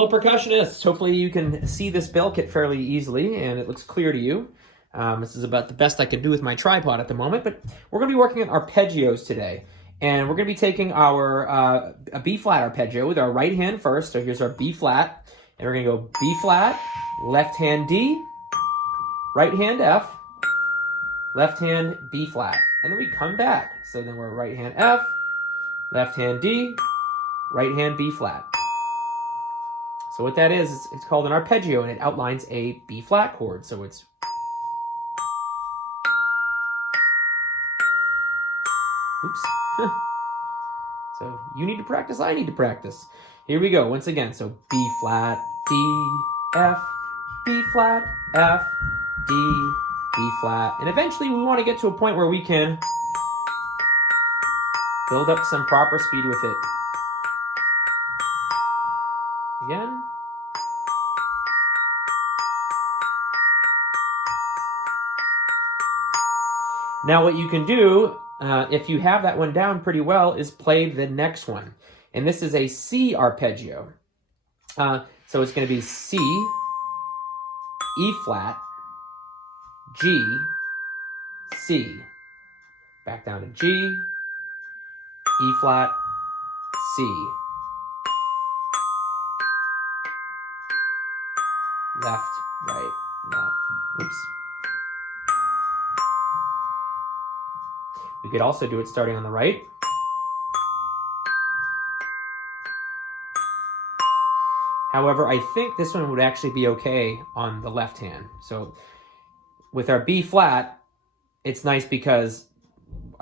Hello, percussionists. Hopefully you can see this bell kit fairly easily and it looks clear to you. This is about the best I can do with my tripod at the moment, but we're going to be working on arpeggios today. And we're going to be taking our a B-flat arpeggio with our right hand first. So here's our B-flat. And we're going to go B-flat, left hand D, right hand F, left hand B-flat. And then we come back. So then we're right hand F, left hand D, right hand B-flat. So what that is, it's called an arpeggio, and it outlines a B-flat chord. So it's... Oops. So you need to practice, I need to practice. Here we go, once again. So B-flat, D, F, B-flat, F, D, B-flat. And eventually we want to get to a point where we can build up some proper speed with it. Again. Now what you can do, if you have that one down pretty well, is play the next one. And this is a C arpeggio. So it's going to be C, E flat, G, C. Back down to G, E flat, C. Left, right, left. Oops. We could also do it starting on the right. However, I think this one would actually be okay on the left hand. So with our B flat, it's nice because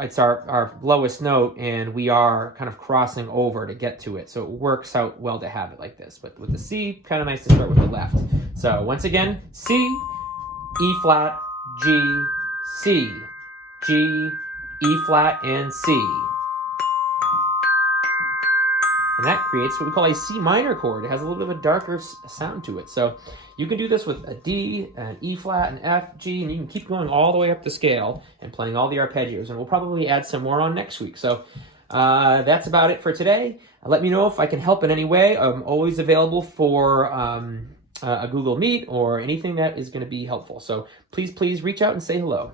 it's our lowest note and we are kind of crossing over to get to it. So it works out well to have it like this. But with the C, kind of nice to start with the left. So once again, C, E flat, G, C, G, E flat, and C. And that creates what we call a C minor chord. It has a little bit of a darker sound to it. So you can do this with a D, an E flat, an F, G, and you can keep going all the way up the scale and playing all the arpeggios. And we'll probably add some more on next week. So that's about it for today. Let me know if I can help in any way. I'm always available for a Google Meet or anything that is going to be helpful. So please reach out and say hello.